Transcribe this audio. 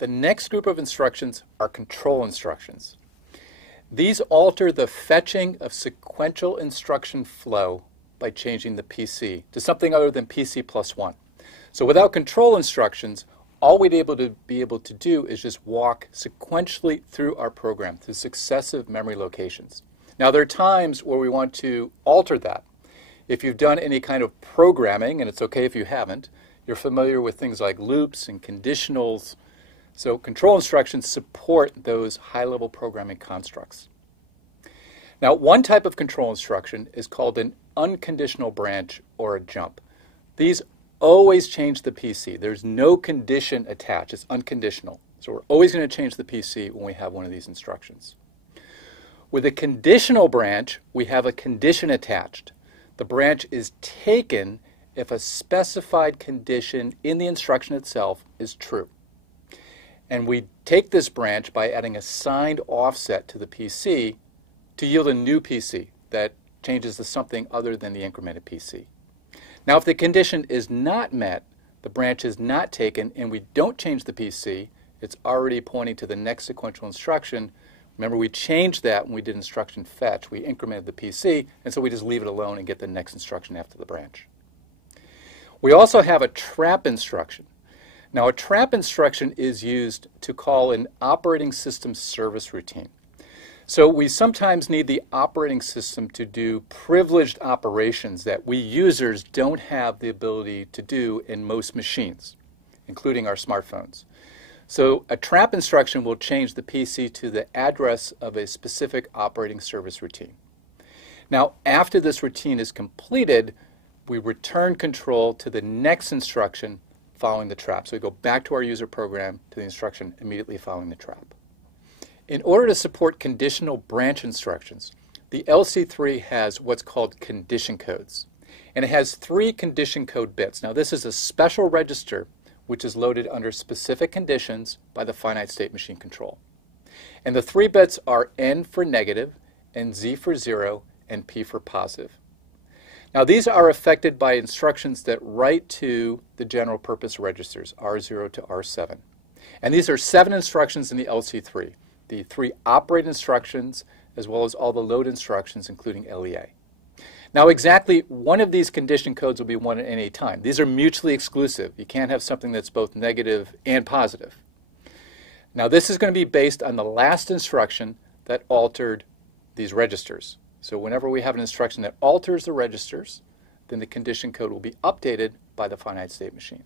The next group of instructions are control instructions. These alter the fetching of sequential instruction flow by changing the PC to something other than PC plus 1. So without control instructions, all we'd be able to do is just walk sequentially through our program, through successive memory locations. Now there are times where we want to alter that. If you've done any kind of programming, and it's okay if you haven't, you're familiar with things like loops and conditionals. So control instructions support those high-level programming constructs. Now, one type of control instruction is called an unconditional branch or a jump. These always change the PC. There's no condition attached. It's unconditional. So we're always going to change the PC when we have one of these instructions. With a conditional branch, we have a condition attached. The branch is taken if a specified condition in the instruction itself is true. And we take this branch by adding a signed offset to the PC to yield a new PC that changes to something other than the incremented PC. Now, if the condition is not met, the branch is not taken, and we don't change the PC, it's already pointing to the next sequential instruction. Remember, we changed that when we did instruction fetch. We incremented the PC, and so we just leave it alone and get the next instruction after the branch. We also have a trap instruction. Now, a trap instruction is used to call an operating system service routine. So we sometimes need the operating system to do privileged operations that we users don't have the ability to do in most machines, including our smartphones. So a trap instruction will change the PC to the address of a specific operating service routine. Now, after this routine is completed, we return control to the next instruction following the trap. So we go back to our user program to the instruction immediately following the trap. In order to support conditional branch instructions, the LC3 has what's called condition codes. And it has 3 condition code bits. Now, this is a special register which is loaded under specific conditions by the finite state machine control. And the 3 bits are N for negative, and Z for 0, and P for positive. Now, these are affected by instructions that write to the general purpose registers, R0 to R7. And these are 7 instructions in the LC3, the 3 operate instructions, as well as all the load instructions, including LEA. Now, exactly one of these condition codes will be one at any time. These are mutually exclusive. You can't have something that's both negative and positive. Now, this is going to be based on the last instruction that altered these registers. So whenever we have an instruction that alters the registers, then the condition code will be updated by the finite state machine.